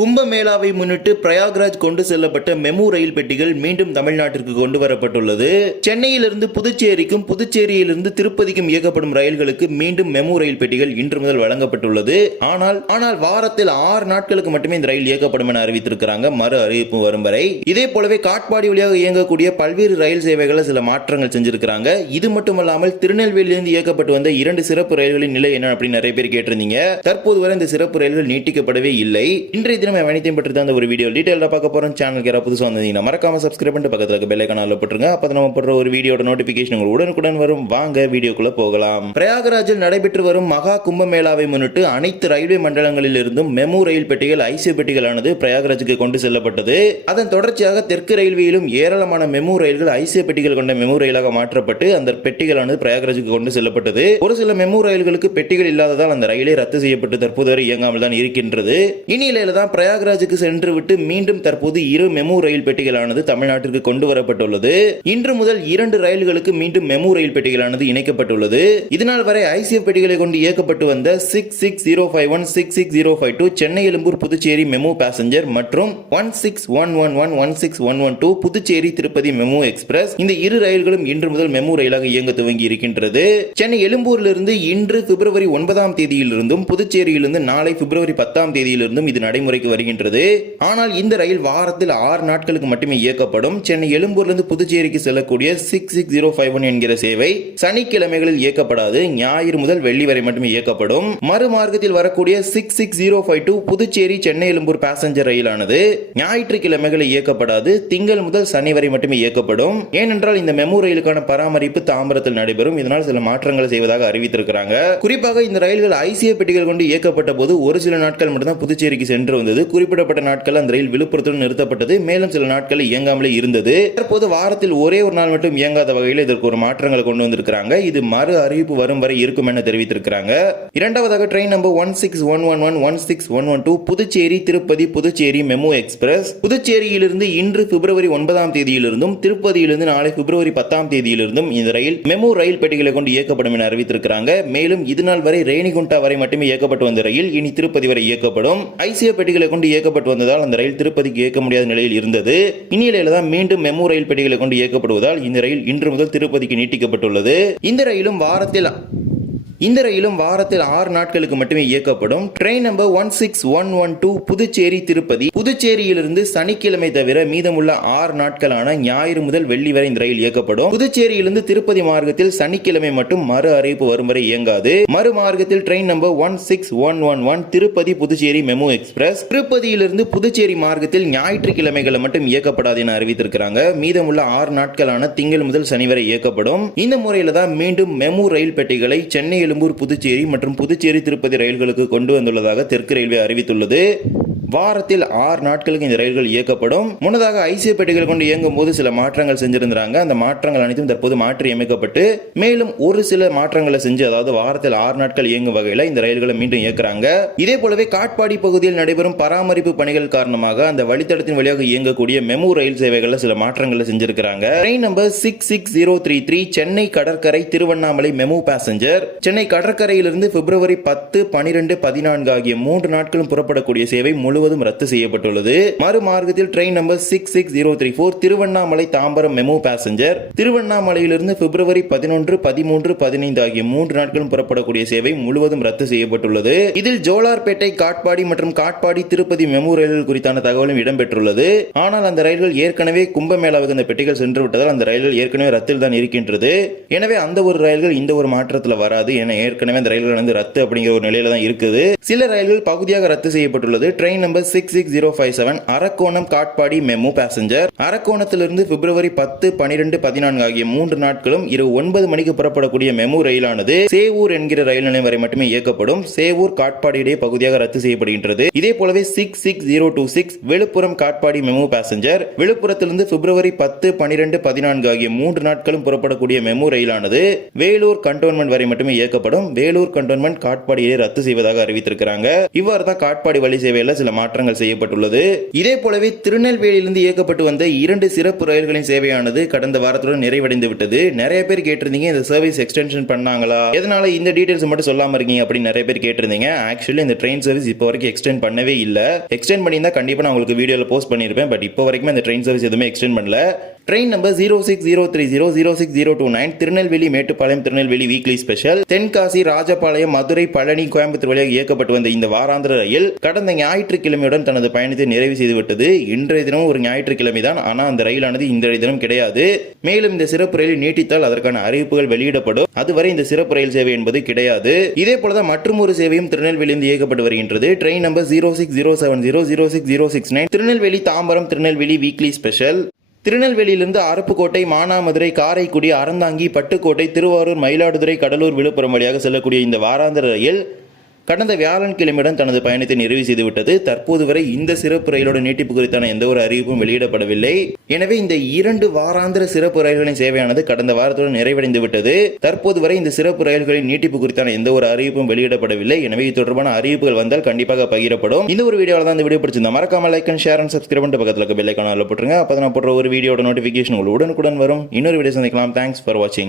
கும்பமேளாவை முன்னிட்டு பிரயாக்ராஜ் கொண்டு செல்லப்பட்ட மெமு ரயில் பெட்டிகள் மீண்டும் தமிழ்நாட்டிற்கு கொண்டு வரப்பட்டுள்ளது. சென்னையிலிருந்து புதுச்சேரிக்கும் புதுச்சேரியிலிருந்து திருப்பதிக்கும் இயக்கப்படும் ரயில்களுக்கு மீண்டும் மெமு ரயில் பெட்டிகள் இன்று முதல் வழங்கப்பட்டுள்ளது. ஆனால் வாரத்தில் 6 நாட்களுக்கு மட்டுமே இந்த ரயில் இயக்கப்படும் என அறிவித்திருக்கிறாங்க, மறு அறிவிப்பு வரும் வரை. இதே போலவே காட்பாடி வழியாக இயங்கக்கூடிய பல்வேறு ரயில் சேவைகளை சில மாற்றங்கள் செஞ்சிருக்கிறாங்க. இது மட்டுமல்லாமல் திருநெல்வேலியிலிருந்து இயக்கப்பட்டு வந்த 2 சிறப்பு ரயில்களின் நிலை என்ன அப்படின்னு நிறைய பேர் கேட்டிருந்தீங்க. தற்போது வரை இந்த சிறப்பு ரயில்கள் நீட்டிக்கப்படவே இல்லை. இன்றைய தினம் அனைத்தையும் பற்றி தான் ஒரு வீடியோ டீடைலா பார்க்க போறோம். சேனலுக்கு யாராவது புதுசா வந்தீங்கன்னா மறக்காம சப்ஸ்கிரைப் பண்ணிட்டு பக்கத்துல இருக்க பெல் ஐகானை போட்டுருங்க. அப்பதான் நம்ம போடுற ஒரு வீடியோட நோட்டிபிகேஷன் உங்களுக்கு உடனுக்குடன் வரும். வாங்க வீடியோக்குள்ள போகலாம். பிரயாகராஜில் நடைபெற்று வரும் மகா கும்பமேளாவை முன்னிட்டு அனைத்து ரயில்வே மண்டலங்களில் இருந்தும் மெமு ரயில் பெட்டிகள், ஐசி பெட்டிகளானது பிரயாகராஜுக்கு கொண்டு செல்லப்பட்டது. அதன் தொடர்ச்சியாக தெற்கு ரயில்வேயிலும் ஏராளமான மெமு ரயில்கள் ஐசி பெட்டிகள் கொண்ட மெமு ரயிலாக மாற்றப்பட்டு அந்த பெட்டிகளானது பிரயாகராஜுக்கு கொண்டு செல்லப்பட்டது. ஒரு சில மெமு ரயில்களுக்கு பெட்டிகள் இல்லாததால் அந்த ரயிலே ரத்து செய்யப்பட்டு தற்போது வரை இயங்காமல் தான் இருக்கின்றது. இந்நிலையில தான் பிரயாகராஜுக்கு சென்று விட்டு மீண்டும் தற்போது 2 மெமு ரயில் பெட்டிகளானது தமிழ்நாட்டிற்கு கொண்டு வரப்பட்டுள்ளது. இன்று முதல் 2 ரயில்களுக்கு மீண்டும் மெமு ரயில் பெட்டிகளானது இணைக்கப்பட்டுள்ளது. இதனால் வரை ஐசிஎஃப் பெட்டிகளை கொண்டு இயக்கப்பட்டு வந்த 66051, 66052 சென்னை எழும்பூர் புதுச்சேரி மெமு பேசஞ்சர் மற்றும் 16111, 16112 புதுச்சேரி திருப்பதி மெமு எக்ஸ்பிரஸ், இந்த 2 ரயில்களும் இன்று முதல் மெமு ரயிலாக இயங்க துவங்கி இருக்கின்றது. சென்னை எழும்பூரிலிருந்து இன்று பிப்ரவரி 9ஆம் தேதியிலிருந்தும் புதுச்சேரியிலிருந்து நாளை பிப்ரவரி 10ஆம் தேதியிலிருந்தும் இது நடைமுறைக்கு வருகின்றது. ஆனால் இந்த ரயில் வாரத்தில் 6 நாட்களுக்கு மட்டுமே இயக்கப்படும். சென்னை எழும்பூரிலிருந்து புதுச்சேரிக்கு செல்லக்கூடிய 66051 என்கிற சேவை சனிக்கிழமைகளில் இயக்கப்படாது. ஞாயிறு முதல் வெள்ளி வரை மட்டுமே இயக்கப்படும். மறுமார்க்கத்தில் வரக்கூடிய 66052 புதுச்சேரி சென்னை எழும்பூர் பேசஞ்சர் ரயிலானது ஞாயிற்றுக்கிழமைகளில் இயக்கப்படாது. திங்கள் முதல் சனி வரை மட்டுமே இயக்கப்படும். ஏனென்றால் இந்த மெமு ரயிலுக்கான பராமரிப்பு தாம்பரத்தில் நடைபெறும். இதனால் சில மாற்றங்களை செய்வதாக அறிவித்திருக்கிறாங்க. குறிப்பாக இந்த ரயில்கள் ஐசிஏ பெட்டிகள் கொண்டு இயக்கப்பட்ட போது ஒரு சில நாட்கள் மட்டும்தான் புதுச்சேரிக்கு சென்று வந்தது. குறிப்பிடப்பட்ட நாட்கள் அந்த ரயில் விழுப்புரத்துடன் நிறுத்தப்பட்டது. மேலும் சில நாட்கள் இயங்காமலே இருந்தது. தற்போது வாரத்தில் ஒரே ஒரு நாள் மட்டும் இயங்காத வகையில் இதற்கு ஒரு மாற்றங்களை கொண்டு வந்திருக்கிறாங்க. இது மறு அறிவிப்பு வரும் வரை இருக்கும் என தெரிவித்திருக்கிறாங்க. இரண்டாவதாக train number 16111, 16112 Puducherry Tirupati Puducherry MEMU express புதுச்சேரியிலிருந்து இன்று பிப்ரவரி 9ஆம் தேதியிலிருந்தும் திருப்பதியிலிருந்து நாளை பிப்ரவரி 10ஆம் தேதியிலிருந்தும் இந்த ரயில் மெமு ரயில் பெட்டிகளை கொண்டு இயக்கப்படும் என அறிவித்திருக்கிறாங்க. மேலும் இதுநாள் வரை ரேணிகுண்டா வரை மட்டுமே இயக்கப்பட்டு வந்த ரயில் இனி திருப்பதி வரை இயக்கப்படும். ஐசிஎஃப் பெட்டிகளை கொண்டு இயக்கப்பட்டு வந்ததால் அந்த ரயில் திருப்பதிக்கு இயக்க முடியாத நிலையில் இருந்தது. இந்நிலையில தான் மீண்டும் மெமு ரயில் பெட்டிகளை கொண்டு இயக்கப்படுவதால் இந்த ரயில் இன்று முதல் திருப்பதிக்கு நீட்டிக்கப்பட்டுள்ளது. இந்த ரயிலும் வாரத்தில் 6 நாட்களுக்கு மட்டுமே இயக்கப்படும். ட்ரெயின் நம்பர் 16112 புதுச்சேரி திருப்பதி புதுச்சேரியிலிருந்து சனிக்கிழமை தவிர மீதமுள்ள 6 நாட்களான ஞாயிறு முதல் வெள்ளி வரை இந்த ரயில் இயக்கப்படும். புதுச்சேரியிலிருந்து திருப்பதி மார்க்கத்தில் சனிக்கிழமை மட்டும் மறு அறிவிப்பு வரும் வரை இயங்காது. மறு மார்க்கத்தில் train number 16111 Tirupati Puducherry MEMU express திருப்பதியிலிருந்து புதுச்சேரி மார்க்கத்தில் ஞாயிற்றுக்கிழமைகளை மட்டும் இயக்கப்படாது என அறிவித்திருக்கிறாங்க. மீதமுள்ள 6 நாட்களான திங்கள் முதல் சனி வரை இயக்கப்படும். இந்த முறையில் தான் மீண்டும் மெமு ரயில் பெட்டிகளை சென்னை எழும்பூர் புதுச்சேரி மற்றும் புதுச்சேரி திருப்பதி ரயில்களுக்கு கொண்டு வந்துள்ளதாக தெற்கு ரயில்வே அறிவித்துள்ளது. வாரத்தில் 6 நாட்களுக்கு இந்த ரயில்கள் இயக்கப்படும். முன்னதாக ஐசிஏ பெட்டிகள் கொண்டு இயங்கும் போது சில மாற்றங்கள் செஞ்சிருந்தாங்க. அந்த மாற்றங்கள் அனைத்தும் தற்போது மாற்றி அமைக்கப்பட்டு மேலும் ஒரு சில மாற்றங்களை செஞ்சு, அதாவது வாரத்தில் 6 நாட்கள் இயங்கும் வகையில் இந்த ரயில்களை மீண்டும் இயக்குறாங்க. இதே போலவே காட்பாடி பகுதியில் நடைபெறும் பராமரிப்பு பணிகள் காரணமாக அந்த வழித்தடத்தின் வழியாக இயங்கக்கூடிய மெமு ரயில் சேவைகளில் சில மாற்றங்களை செஞ்சிருக்கிறாங்க. ட்ரெயின் நம்பர் 66033 சென்னை கடற்கரை திருவண்ணாமலை மெமு பேசஞ்சர் சென்னை கடற்கரையிலிருந்து பிப்ரவரி 10, 12, 14 ஆகிய 3 நாட்களும் புறப்படக்கூடிய சேவை முழுவதும் ரத்து செய்யப்பட்டுள்ளது. மறுமார்க்கத்தில் train number 66034 Tiruvannamalai Tambaram MEMU passenger திருவண்ணாமலையிலிருந்து பிப்ரவரி 11, 13, 15 ஆகிய 3 நாட்களும் புறப்படக்கூடிய சேவை முழுவதும் ரத்து செய்யப்பட்டுள்ளது. இதில் ஜோலார்பேட்டை, காட்பாடி மற்றும் காட்பாடி திருப்பதி மெமு ரயில்கள் குறித்தான தகவலும் இடம்பெற்றுள்ளது. ஆனால் அந்த ரயில்கள் ஏற்கனவே கும்பமேளாவுக்கு அந்த பெட்டிகள் சென்று விட்டதால் அந்த ரயில்கள் ஏற்கனவே ரத்தில் தான் இருக்கின்றது. எனவே அந்த ஒரு ரயில்கள் இந்த ஒரு மாற்றத்தில் வராது. என ஏற்கனவே அந்த ரயில்கள் வந்து ரத்து அப்படிங்கிற ஒரு நிலையில தான் இருக்குது. சில ரயில்கள் பகுதியாக ரத்து செய்யப்பட்டுள்ளது. Train number 66057 Arakkonam Katpadi MEMU passenger அரக்கோணத்திலிருந்து பிப்ரவரி 10, 12, 14 ஆகிய 3 நாட்களும் இரவு 9 மணிக்கு புறப்படக்கூடிய மெமு ரயிலானது சேவூர் என்கிற ரயில் நிலையம் வரை மட்டுமே இயக்கப்படும். சேவூர் காட்பாடி இடையே பகுதியாக ரத்து செய்யப்படுகின்றது. இதே போலவே 66026 விழுப்புரம் காட்பாடி மெமு பேசஞ்சர் விழுப்புரத்திலிருந்து பிப்ரவரி 10, 12, 14 ஆகிய 3 நாட்களும் புறப்படக்கூடிய மெமு ரயிலானது வேலூர் கண்டோன்மெண்ட் வரை மட்டுமே இயக்கப்படும். வேலூர் கண்டோன்மெண்ட் காட்பாடியை ரத்து செய்வதாக அறிவித்திருக்கிறாங்க. இவ்வாறு தான் காட்பாடி வழி சேவையில் சில மாற்றங்கள் செய்யப்பட்டுள்ளது. இதே போலவே திருநெல்வேலியிலிருந்து இயக்கப்பட்டு வந்த 2 சிறப்பு ரயில்களின் சேவையானது கடந்த வாரத்துடன் நிறைவடைந்து விட்டது. நிறைய பேர் கேட்டிருந்தீங்க இந்த சர்வீஸ் எக்ஸ்டென்ஷன் பண்ணாங்களா, எதனால இந்த டீடைல்ஸ் மட்டும் சொல்லாம இருக்கீங்க அப்படின்னு நிறைய பேர் கேட்டிருந்தீங்க. ஆக்சுவலி இந்த ட்ரெயின் சர்வீஸ் இப்போ வரைக்கும் எக்ஸ்டெண்ட் பண்ணவே இல்ல. எக்ஸ்டெண்ட் பண்ணியிருந்தா கண்டிப்பா நான் உங்களுக்கு வீடியோல போஸ்ட் பண்ணிருப்பேன். பட் இப்போ வரைக்கும் இந்த ட்ரெயின் சர்வீஸ் எதுவுமே எக்ஸ்டெண்ட் பண்ணல. Train number 06030 Tirunelveli Mettupalayam Tirunelveli weekly special Tenkasi Rajapalayam Madurai Palani Coimbatore வழியாக இயக்கப்பட்டு வந்த இந்த வாராந்திர ரயில் கடந்த ஞாயிற்றுக்கிழமையுடன் தனது பயணத்தை நிறைவு செய்துவிட்டது. இன்றைய தினம் ஒரு ஞாயிற்றுக்கிழமை தான், ஆனால் அந்த ரயிலானது இன்றைய தினம் கிடையாது. மேலும் இந்த சிறப்பு ரயில் நீட்டித்தால் அதற்கான அறிவிப்புகள் வெளியிடப்படும். அதுவரை இந்த சிறப்பு ரயில் சேவை என்பது கிடையாது. இதே போலதான் மற்றும் ஒரு சேவையும் திருநெல்வேலியிலிருந்து இயக்கப்பட்டு வருகின்றது. Train number 06070 Tirunelveli Tambaram Tirunelveli weekly special திருநெல்வேலியிலிருந்து அருப்புக்கோட்டை மானாமதுரை காரைக்குடி அறந்தாங்கி பட்டுக்கோட்டை திருவாரூர் மயிலாடுதுறை கடலூர் விழுப்புரம் வழியாக செல்லக்கூடிய இந்த வாராந்திர ரயில் கடந்த வியாழக்கிழமையுடன் தனது பயணத்தை நிறைவு செய்துவிட்டது. தற்போது வரை இந்த சிறப்பு ரயிலோட நீட்டிப்பு குறித்தான எந்த ஒரு அறிவிப்பும் வெளியிடப்படவில்லை. எனவே இந்த 2 வாராந்திர சிறப்பு ரயில்களின் சேவையானது கடந்த வாரத்துடன் நிறைவடைந்து விட்டது. தற்போது வரை இந்த சிறப்பு ரயில்களின் நீட்டிப்பு குறித்தான எந்த ஒரு அறிவிப்பும் வெளியிடப்படவில்லை. எனவே இது தொடர்பான அறிவிப்புகள் வந்தால் கண்டிப்பாக பகிரப்படும். இந்த ஒரு வீடியோவில் தான் இந்த வீடியோ பிடிச்சிருந்தா மறக்காம like and share and subscribe பண்ணிட்டு பக்கத்தில் இருக்க பெல் ஐகானை போட்டுருங்க. அப்போ நான் போடுற ஒரு வீடியோட நோட்டிஃபிகேஷன் உங்களுக்கு உடனுக்குடன் வரும். இன்னொரு வீடியோ சந்திக்கலாம். தேங்க்ஸ் ஃபார் வாட்சிங்.